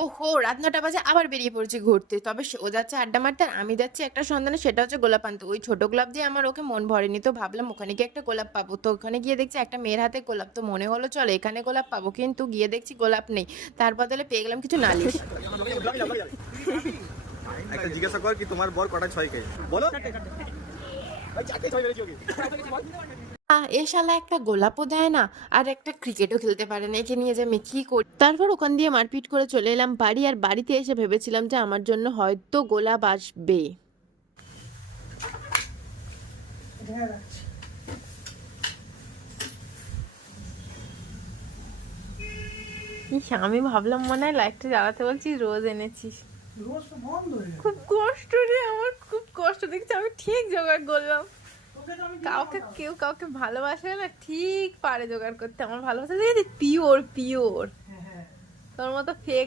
ওহো! রাত ৯টা বাজে আবার বেরিয়ে পড়েছি ঘুরতে। তবে ও যাচ্ছে আড্ডা মারতে আর আমি যাচ্ছি একটা সন্ধানে, সেটা হচ্ছে গোলাপ আনতে। ওই ছোট গোলাপ দিয়ে আমার ওকে মন ভরেনি। তো ভাবলাম ওখানে গিয়ে একটা গোলাপ পাবো। তো ওখানে গিয়ে দেখছি একটা মেয়ের হাতে গোলাপ। তো মনে হলো চল এখানে গোলাপ পাবো। কিন্তু গিয়ে দেখছি গোলাপ নেই। তার বদলে পেয়ে গেলাম কিছু নালিশ। একটা জিজ্ঞাসা কর কি তোমার বর কটা ছয় খেয়ে বলো ভাই চারটে ছয় মেরেছি ওকে এ শালা একটা গোলাপও দেয় না, আর একটা ক্রিকেটও খেলতে পারে না। একে নিয়ে যে আমি কি করি? তারপর ওখান দিয়ে মারপিট করে চলে এলাম বাড়ি। আর বাড়িতে এসে ভেবেছিলাম যে আমার জন্য হয়তো গোলাপ আসবে। ইস, আমি ভাবলাম মনে হয় লাইটটা জ্বালাতে বলছি, রোজ এনেছিস। রোজ তো বন্ধ হয়ে গেছে। খুব কষ্ট রে, আমার খুব কষ্ট। দেখছি আমি ঠিক জোগাড় করলাম। তোকে তো আমি কেউ কাউকে ভালোবাসে না, ঠিক পারে জোগাড় করতে। আমার ভালোবাসা দেখেছি পিওর পিওর। হ্যাঁ হ্যাঁ তোর মতো ফেক